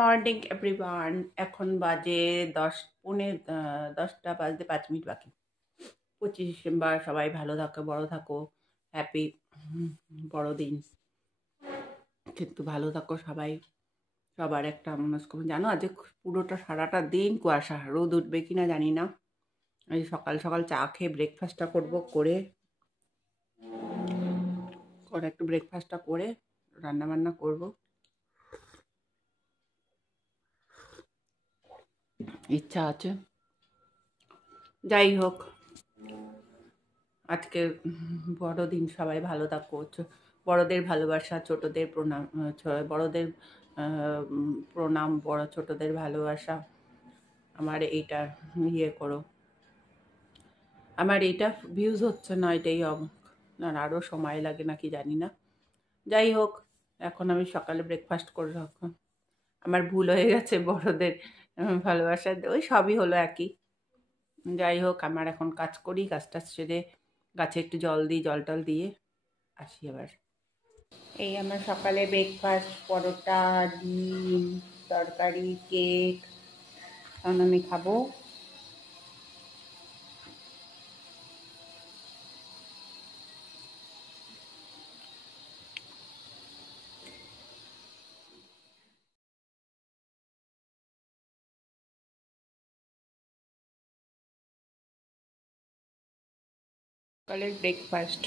Morning everyone, এখন বাজে 10:10 বাজতে 5 মিনিট বাকি। 25 ডিসেম্বর। সবাই ভালো থাকো, বড় থাকো, হ্যাপি বড়দিন। কিন্তু ভালো থাকো সবাই। সবার একটা মনস্কামনা। জানো আজ পুরোটা সারাটা দিন কুয়াশা, রোদ উঠবে কিনা জানি না। এই সকাল সকাল চা খেয়ে ব্রেকফাস্টটা করবো, করে একটু ব্রেকফাস্টটা করে রান্না বান্না করবো, ইচ্ছা আছে। যাই হোক, আজকে বড়দিন, সবাই ভালো থাকো। বড়দের ভালোবাসা, ছোটদের প্রণাম। বড়দের প্রণাম, বড় ছোটদের ভালোবাসা। আমার এইটা করো। আমার এইটা ভিউজ হচ্ছে না, এটাই না আরও সময় লাগে নাকি জানি না। যাই হোক, এখন আমি সকালে ব্রেকফাস্ট করে রাখলাম। আমার ভুল হয়ে গেছে, বড়দের ভালোবাসা ওই সবই হলো একই। যাই হোক, আমার এখন কাজ করি, কাজটা সেরে গাছে একটু জল দিই, জল টল দিয়ে আসি আবার। এই আমার সকালে ব্রেকফাস্ট, পরোটা, ডিম, তরকারি, কেক। এখন আমি খাবো। সকালের ব্রেকফাস্ট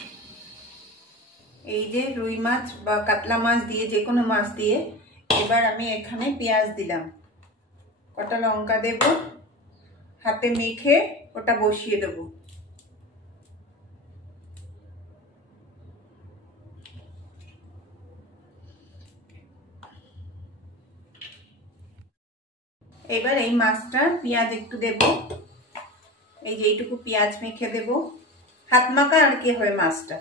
এই যে রুই মাছ বা কাতলা মাছ দিয়ে, যে কোনো মাছ দিয়ে। এবার আমি এখানে পেঁয়াজ দিলাম, কটা লঙ্কা দেব, হাতে মেখে ওটা বসিয়ে দেব। এবার এই মাছটা পেঁয়াজ একটু দেব, এই যে এইটুকু পেঁয়াজ মেখে দেব, হাত মাখা আর কি হয় মাছটা।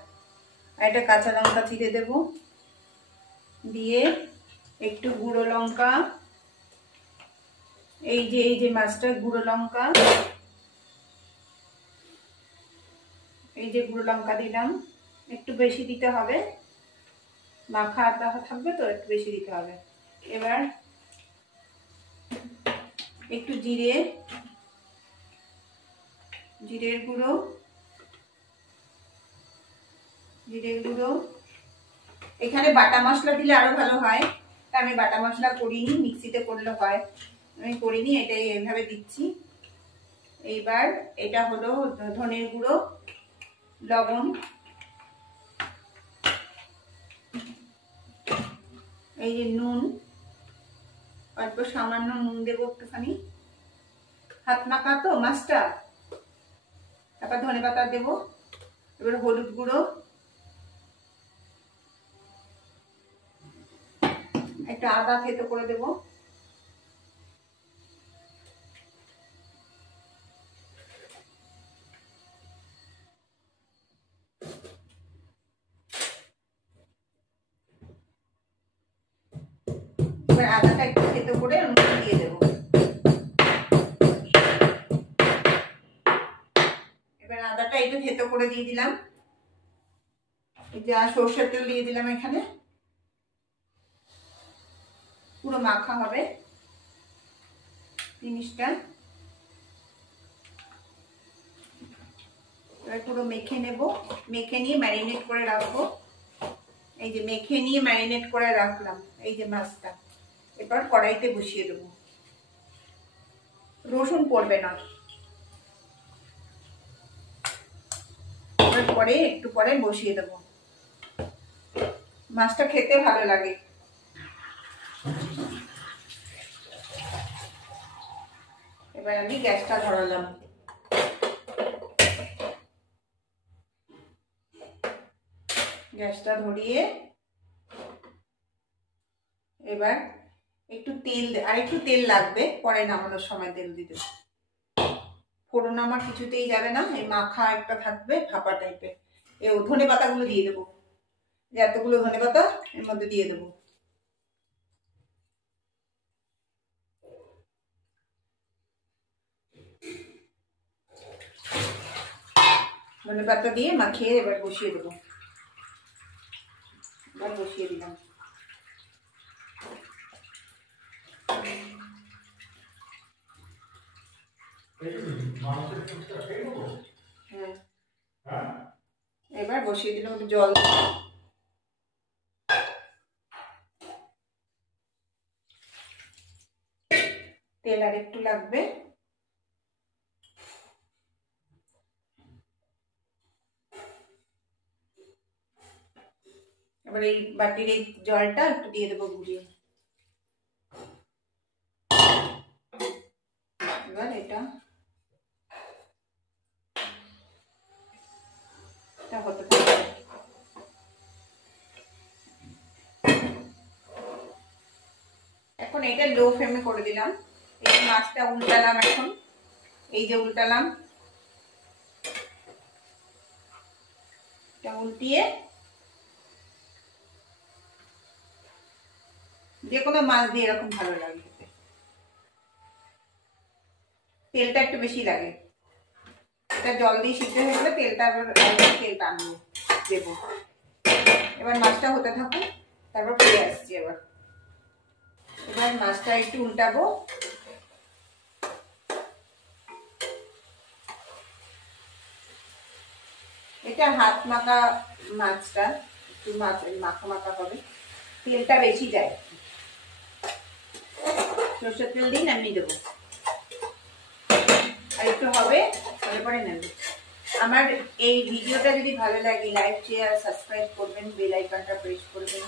আর একটা কাঁচা লঙ্কা চিড়ে দেব, দিয়ে একটু গুঁড়ো লঙ্কা, এই যে মাছটা গুঁড়ো লঙ্কা, এই যে গুঁড়ো লঙ্কা দিলাম, একটু বেশি দিতে হবে, মাখা আদা থাকবে তো একটু বেশি দিতে হবে। এবার একটু জিরের গুঁড়ো, এখানে বাটা মশলা দিলে আরো ভালো হয়, তা আমি বাটা মশলা করিনি, মিক্সিতে করলে হয়, আমি করিনি, এটাই এইভাবে দিচ্ছি। এইবার এটা হলো ধনের গুঁড়ো, লবণ, এই যে নুন, অল্প সামান্য নুন দেবো একটুখানি, হাত মাখা তো মাছটা। তারপর ধনে পাতা দেবো। এবার হলুদ গুঁড়ো, একটা আদা থেতো করে দেবো, এবার আদাটা একটু থেতো করে ওর মধ্যে দিয়ে দেবো। এবার আদাটা একটু থেতো করে দিয়ে দিলাম, এই যে সরষের তেল দিয়ে দিলাম, এখানে পুরো মাখা হবে জিনিসটা। এবার পুরো মেখে নেব, মেখে নিয়ে ম্যারিনেট করে রাখবো। এই যে মেখে নিয়ে ম্যারিনেট করে রাখলাম এই যে মাছটা। এবার কড়াইতে বসিয়ে দেবো, রসুন পড়বে না, এবার পরে একটু পরে বসিয়ে দেবো। মাছটা খেতে ভালো লাগে। এবার আমি গ্যাসটা ধরালাম, গ্যাসটা ধরিয়ে এবার একটু তেল, আর একটু তেল লাগবে পরে নামানোর সময় তেল দিতে। ফোড়ন আমার কিছুতেই যাবে না, এই মাখা একটা থাকবে ভাপা টাইপের। এই ধনে পাতাগুলো দিয়ে দেবো, এতগুলো ধনে পাতা এর মধ্যে দিয়ে দেবো। ধনে পাতা দিয়ে মাখিয়ে এবার বসিয়ে দেবো। এবার বসিয়ে দিলাম। হ্যাঁ, এবার বসিয়ে দিলাম একটু জল। তেল আর একটু লাগবে। এবার এই বাটির এই জলটা একটু দিয়ে দেবো ঘুরিয়ে। এবার এটা হতে থাকবে। এখন এটা লো ফ্লেমে করে দিলাম। এই মাছটা উল্টালাম, এখন এই যে উল্টালাম, এটা উল্টিয়ে যে কোনো মাছ দিয়ে এরকম ভালো লাগে। তেলটা একটু বেশি লাগে, এটা জল দিয়ে সিদ্ধ হয়ে গেলে তেলটা তেলটা আমি দেবো। এবার মাছটা হতে থাকুন, তারপর ফিরে আসছি। এবার মাছটা একটু উল্টাবো। এটা হাত মাখা মাছটা, একটু মাখা মাখা হবে, তেলটা বেশি যায়। সরষের তেল দিয়ে নামিয়ে দেবো, আর একটু হবে পরে নেবে। আমার এই ভিডিওটা যদি ভালো লাগে লাইক শেয়ার সাবস্ক্রাইব করবেন, বেল আইকনটা প্রেস করবেন,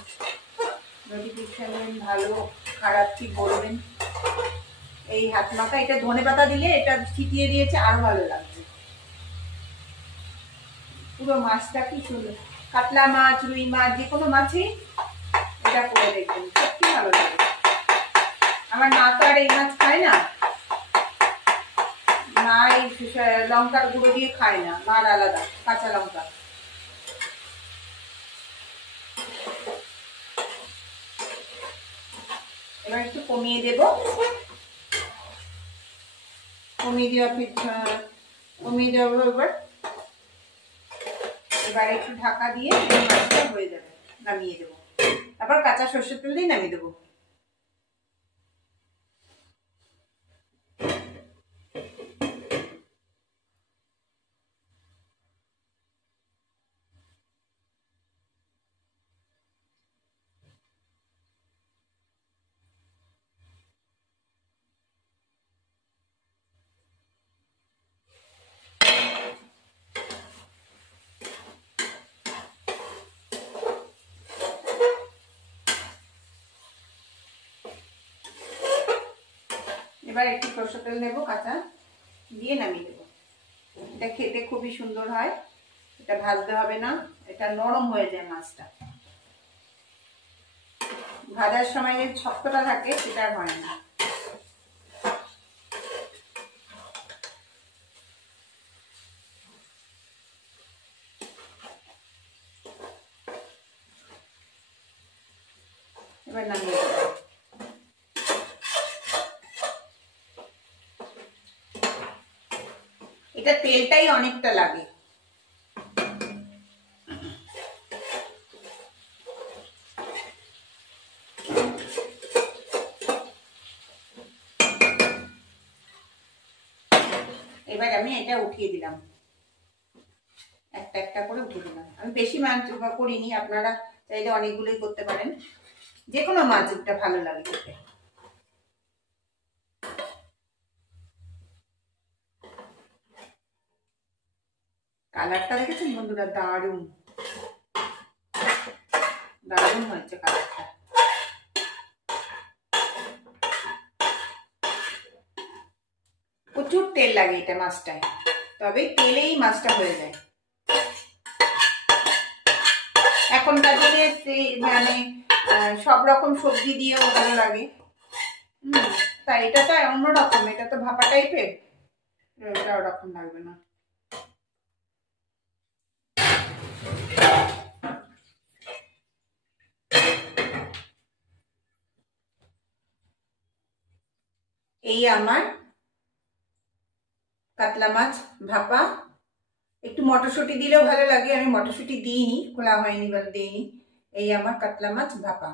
নোটিফিকেশন ভালো খারাপ কি বলবেন। এই হাত মাখা, এটা ধনেপাতা দিলে এটা ছিটিয়ে দিয়েছে আরো ভালো লাগবে। পুরো মাছটা কি সুন্দর, কাতলা মাছ রুই মাছ যে কোনো মাছই এটা করে দেখবেন, সত্যি ভালো লাগে। আমার মা তো আর এই মাছ খায় না, মা এই লঙ্কার গুঁড়ো দিয়ে খায় না, মার আলাদা কাঁচা লঙ্কা। এবার একটু কমিয়ে দেব, কমিয়ে দেবো। এবার একটু ঢাকা দিয়ে মাছটা হয়ে যাবে, নামিয়ে দেবো। তারপর কাঁচা সরষের তেল দিয়ে নামিয়ে দেবো। এবার একটু সরষের তেল দেবো কাঁচা, দিয়ে নামিয়ে দেবো। এটা খেতে খুবই সুন্দর হয়, এটা ভাজতে হবে না, এটা নরম হয়ে যায় মাছটা। ভাজার সময় যে শক্তটা থাকে সেটা আর হয় না। এবার নামিয়ে দেবো। এটা তেলটাই অনেকটা লাগে। এবার আমি এটা উঠিয়ে দিলাম, একটা একটা করে উঠিয়ে দিলাম। আমি বেশি মাছ করিনি, আপনারা চাইলে অনেকগুলোই করতে পারেন, যে কোনো মাছ একটা ভালো লাগে খেতে। কালারটা দেখেছেন বন্ধুরা, দারুণ দারুণ হয়েছে কালারটা। প্রচুর তেল লাগে এটা মাছটায়, তবে তেলেই মাছটা হয়ে যায়। এখনকার দিনে মানে সব রকম সবজি দিয়েও ভালো লাগে। তাই এটা তো অন্যরকম, এটা তো ভাপা টাইপের, এটা ওরকম লাগবে না। এই আমার কাতলা মাছ ভাপা। একটু মটরশুঁটি দিলেও ভালো লাগে, আমি মটরশুঁটি দিইনি, খোলা হয়নি বলে দিইনি। এই আমার কাতলা মাছ ভাপা,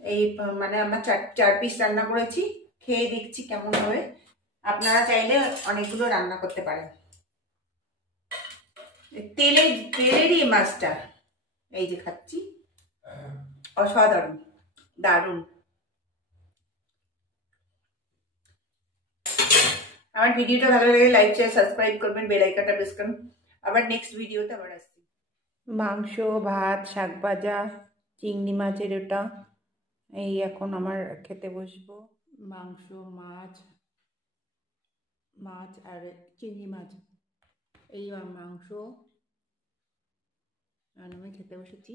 এই মানে আমরা চার পিস রান্না করেছি, খেয়ে দেখছি কেমন হবে। আপনারা চাইলে অনেকগুলো রান্না করতে পারেন। তেলেরই মাছটা এই যে খাচ্ছি, অসাধারণ, দারুণ। আমার ভিডিওটা ভালো লাগে লাইক শেয়ার সাবস্ক্রাইব করবেন, বেল আইকনটা প্রেস করুন। আবার নেক্সট ভিডিওতে আবার আসছি। মাংস, ভাত, শাক ভাজা, চিংড়ি মাছের ওটা, এই এখন আমার খেতে বসবো। মাংস, মাছ আর চিংড়ি মাছ, এই মাংস আর আমি খেতে বসেছি।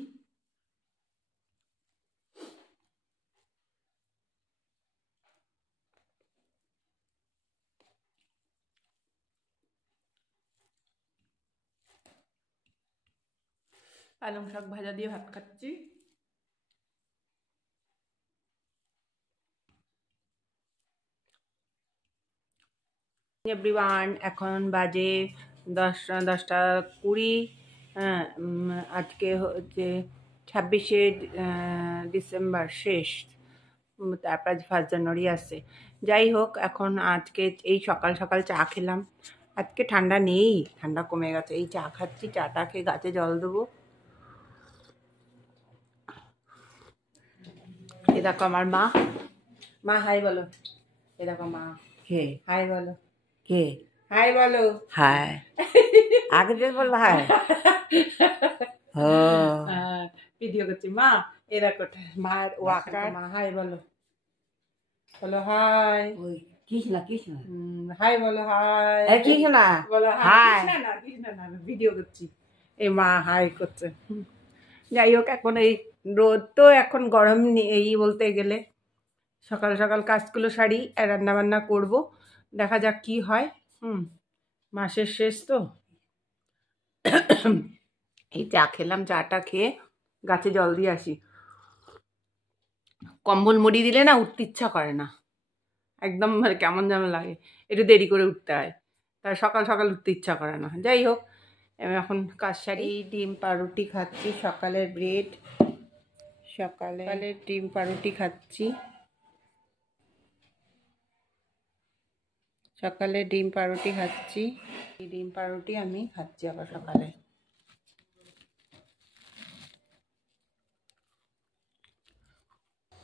পালং শাক ভাজা দিয়ে ভাত খাচ্ছি। এভরিওয়ান, এখন বাজে 10:20। হ্যাঁ, আজকে হচ্ছে 26শে ডিসেম্বর শেষ, তারপর 1 জানুয়ারি আসছে। যাই হোক, এখন আজকে এই সকাল সকাল চা খেলাম। আজকে ঠান্ডা নেই, ঠান্ডা কমে গেছে। এই চা খাচ্ছি, চাটা খেয়ে গাছে জল দেবো। এ দেখো আমার মা, হাই বলো। এ দেখো মা, কে হাই বলো, কে হাই বলো, হাই আগে যে বলবো হাই। ভিডিও করছি মা, এ দেখো মার ওয়াকার। মা হাই বলো, বলো হাই। কৃষ্ণা হাই বলো, হাই কৃষ্ণা বলো, হাই কৃষ্ণা না, ভিডিও করছি। এই মা হাই করছে। যাই হোক, এখন এই রোদ তো, এখন গরম এই বলতে গেলে সকাল সকাল কাজগুলো সারি, রান্না বান্না করব, দেখা যাক কি হয়। মাসের শেষ তো। এই চা খেলাম, চাটা খেয়ে গাছে জল দিয়ে আসি। কম্বল মুড়ি দিলে না উঠতে ইচ্ছা করে না, একদম মানে কেমন যেন লাগে, একটু দেরি করে উঠতে হয়, তাই সকাল সকাল উঠতে ইচ্ছা করে না। যাই হোক, আমি এখন কাজ সারি। ডিম পাউরুটি খাচ্ছি, সকালের ব্রেড, সকালে ডিম পাউরুটি খাচ্ছি। সকালে ডিম পাউরুটি খাচ্ছি, ডিম পাউরুটি আমি খাচ্ছি আবার সকালে।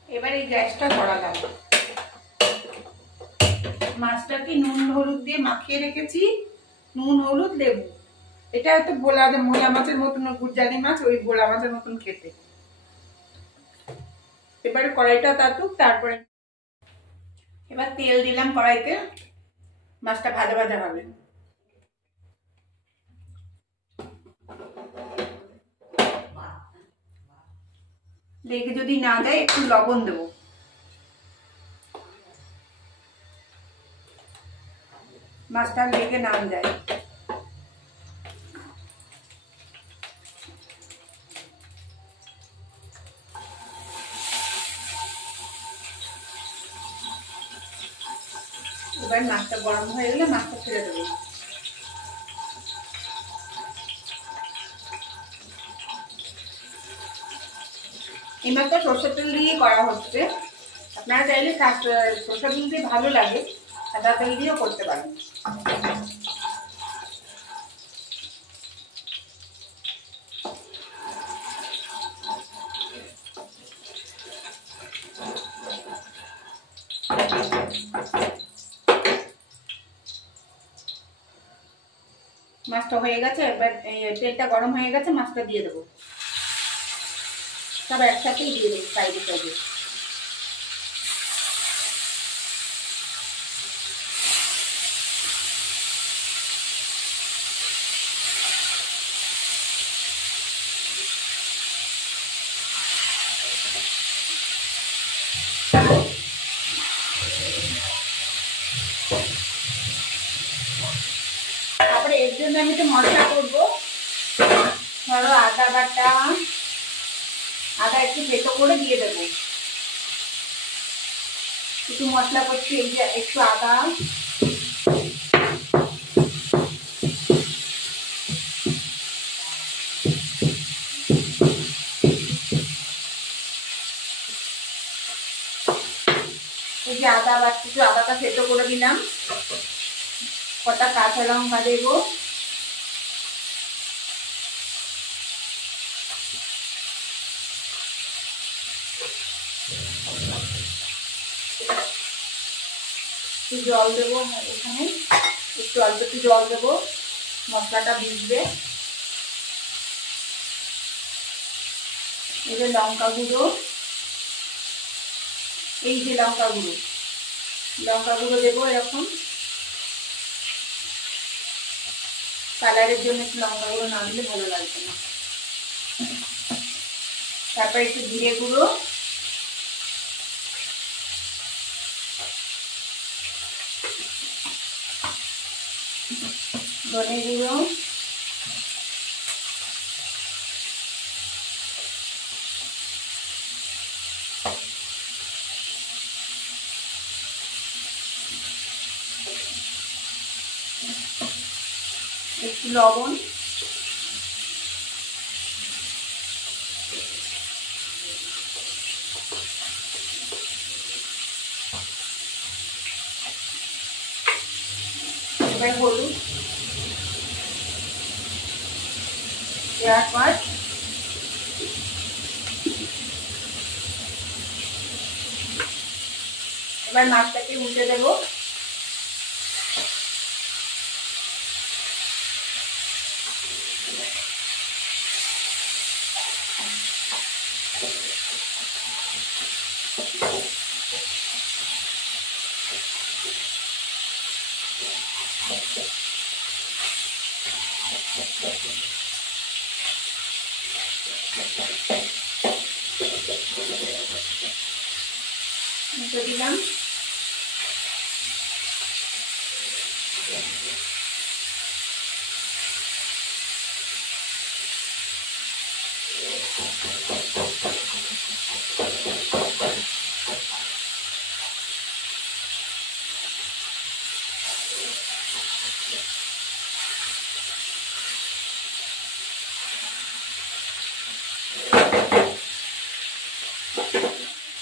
এবার এই গ্যাসটা ধরালাম। মাছটাকে নুন হলুদ দিয়ে মাখিয়ে রেখেছি, নুন হলুদ লেবু। এটা হয়তো ভোলা মাছের মতন, গুরজানি মাছ, ওই ভোলা মাছের মতন খেতে। এবারে কড়াইটা তাতুক, তারপরে এবার তেল দিলাম কড়াইতে, মাছটা ভাজা ভাজা হবে। লেগে যদি না যায় একটু লবণ দেবো। মাছটা লেগে না যায়। এবার মাছটা গরম হয়ে গেলে মাছটা ছেড়ে দেবো। এই মাছটা সরষের তেল দিয়ে করা হচ্ছে, আপনারা চাইলে সরষের তেল দিয়ে ভালো লাগে, সাদা তেল দিয়েও করতে পারেন। মাছটা হয়ে গেছে, এবার তেলটা গরম হয়ে গেছে, মাছটা দিয়ে দেবো। সব একসাথেই দিয়ে দেবো সাইডে সাইডে। তারপরে এর জন্য আমি তো মশলা করবো। ধরো আদা বাটা, আদা একটু থেতো করে দিয়ে দেবো। একটু মশলা করছি, এই যে একটু আদা, এই যে আদা বাটছি, আদাটা সেদ্ধ করে দিলাম, কটা কাঁচা লঙ্কা দেবো, একটু জল দেবো, এখানে একটু অল্প একটু জল দেবো, মশলাটা ভিজবে। এই যে লঙ্কা গুঁড়ো, এই যে লঙ্কা গুঁড়ো দেবো এরকম কালারের জন্য, একটু লঙ্কা গুঁড়ো না দিলে ভালো লাগবে না। তারপর একটু জিরে গুঁড়ো, ধনে গুঁড়ো, একটু লবণ, এবার হলুদ দেওয়ার পর এবার মাছটাকে উল্টে দেবো। দিলাম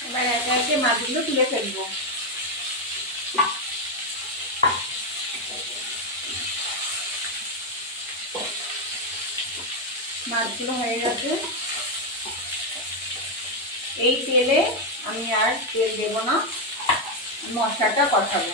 এবার একে একে মাছগুলো তুলে ফেলবো। মাছগুলো হয়ে গেছে, এই তেলে আমি আর তেল দেব না, মশলাটা কষাবো।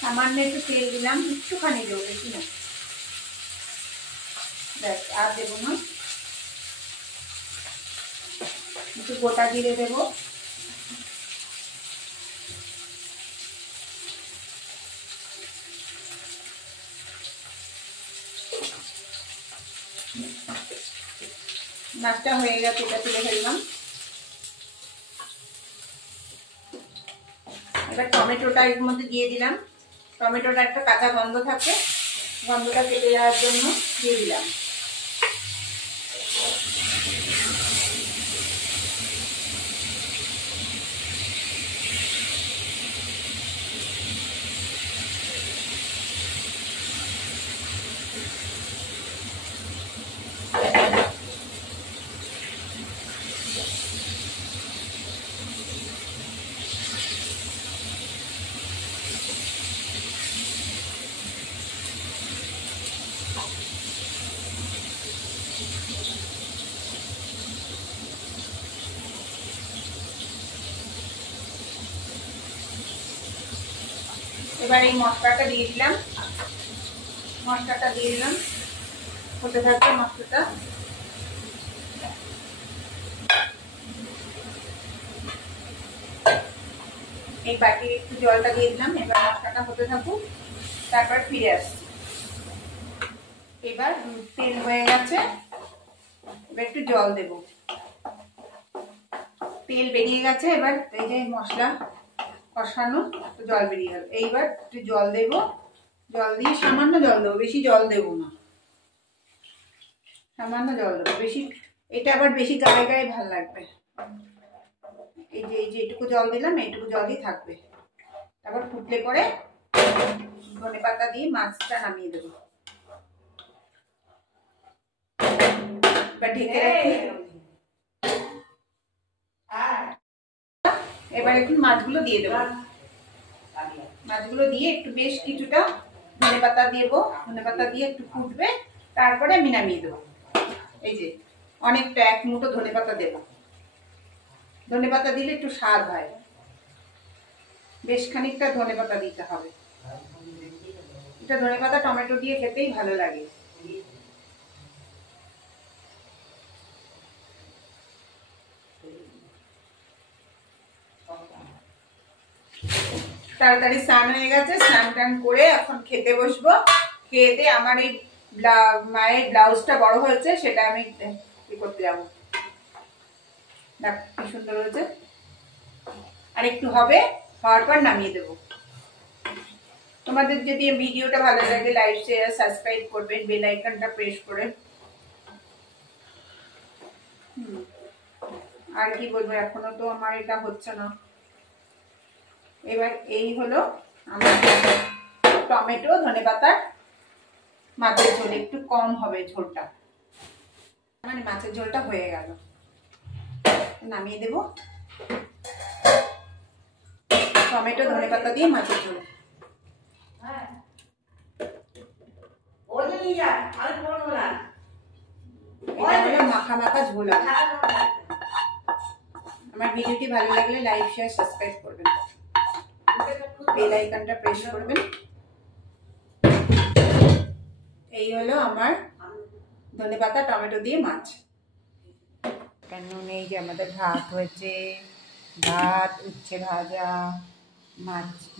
সামান্য একটু তেল দিলাম, একটুখানি দেবো, বেশি না, ব্যাস আর দেবো না। একটু গোটা জিরে দেবো, মাছটা হয়ে গেছে, এটা তুলে ফেললাম। এবার টমেটোটা এর মধ্যে দিয়ে দিলাম, টমেটোটা একটা কাঁচা গন্ধ থাকে, গন্ধটা কেটে যাওয়ার জন্য দিয়ে দিলাম। এবার এই মশলাটা দিয়ে দিলাম, হতে থাকবে মশলাটা। এই বাটির একটু জলটা দিয়ে দিলাম, এবার মশলাটা হতে থাকুক, তারপর ফিরে আসছি। এবার তেল হয়ে গেছে, এবার একটু জল দেব। তেল বেরিয়ে গেছে, এবার এই যে মশলা কষানো, তো জল বেরিয়ে গেল। এইবার একটু জল দেব, জল দিয়ে সামান্য জল দেবো, বেশি জল দেবো না, সামান্য জল দেবো। বেশি এটা আবার বেশি গায়ে গায়ে ভাল লাগবে। এই যে এইটুকু জল দিলাম, এইটুকু জলই থাকবে। তারপর ফুটলে পরে ধনে পাতা দিয়ে মাছটা নামিয়ে দেবো। ঢেকে রাখি। এবার একটু মাছগুলো দিয়ে দেবো। মাছগুলো দিয়ে একটু বেশ কিছুটা ধনে পাতা দেবো, ধনে পাতা দিয়ে একটু ফুটবে, তারপরে আমি নামিয়ে দেবো। এই যে অনেকটা, এক মুঠো ধনে পাতা দেবো। ধনে পাতা দিলে একটু স্বাদ হয়, বেশ খানিকটা ধনে পাতা দিতে হবে। এটা ধনে পাতা টমেটো দিয়ে খেতেই ভালো লাগে। তাড়াতাড়ি স্নান হয়ে গেছে, স্নান টান করে এখন খেতে বসবো। খেতে আমার এই মায়ের ব্লাউজটা বড় হয়েছে, সেটা আমি করতে যাবো। দেখ কি সুন্দর হয়েছে। আর একটু হবে, হওয়ার পর নামিয়ে দেবো। তোমাদের যদি ভিডিওটা ভালো লাগে, লাইক শেয়ার সাবস্ক্রাইব করবেন, বেল আইকনটা প্রেস করে। আর কি বলবো, এখনো তো আমার এটা হচ্ছে না। এবার এই হলো আমার টমেটো ধনেপাতার মাছের ঝোল। একটু কম হবে ঝোলটা, মানে মাছের ঝোলটা হয়ে গেল, নামিয়ে দেব। টমেটো ধনেপাতা দিয়ে মাছের ঝোল। মাখা মাখা ঝোল। আমার ভিডিওটি ভালো লাগলে লাইক শেয়ার সাবস্ক্রাইব করবেন, বেল আইকনটা প্রেস করবেন। এই হলো আমার ধনেপাতা টমেটো দিয়ে মাছ। কেন নেই যে আমাদের ভাত হয়েছে, ভাত, উচ্ছে ভাজা,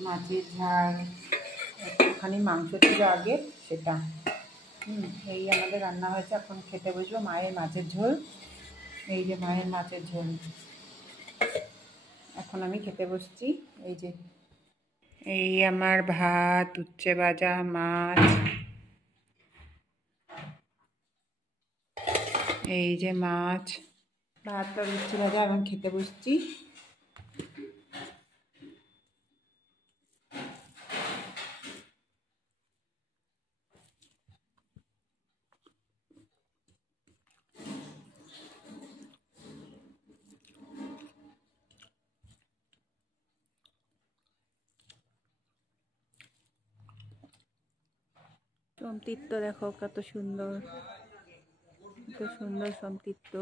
মাছের ঝাল, একটুখানি মাংস ছিল আগে সেটা। এই আমাদের রান্না হয়েছে। এখন খেতে বসবো। মায়ের মাছের ঝোল, এই যে মায়ের মাছের ঝোল। এখন আমি খেতে বসছি। এই যে এই আমার ভাত, উচ্ছে ভাজা, মাছ, এই যে মাছ, ভাত আর উচ্ছে ভাজা। এখন খেতে বসছি। সমতীর্থ দেখো কত সুন্দর, কত সুন্দর সমতীর্থ।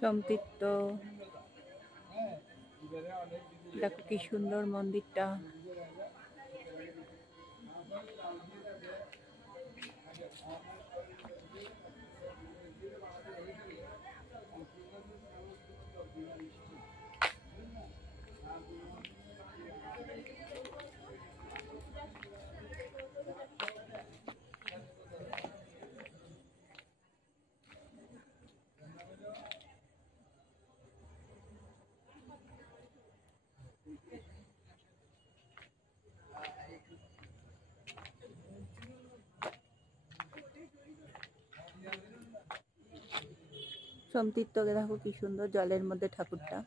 সমতীর্থ দেখো কি সুন্দর মন্দিরটা। সমতীর্থকে দেখো কি সুন্দর, জলের মধ্যে ঠাকুরটা,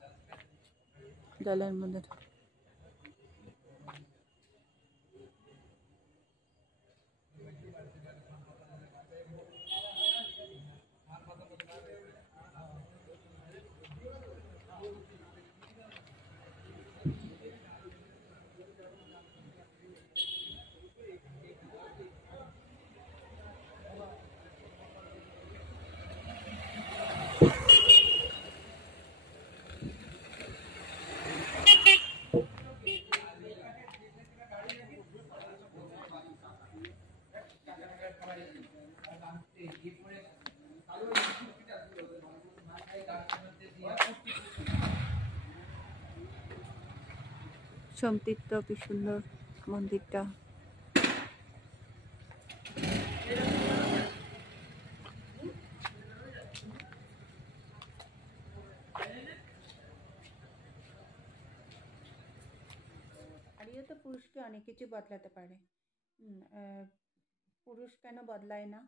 জলের মধ্যে। সোমতীর্থ কি সুন্দর মন্দিরটা। নারীও তো পুরুষকে অনেক কিছু বদলাতে পারে। পুরুষ কেন বদলায় না?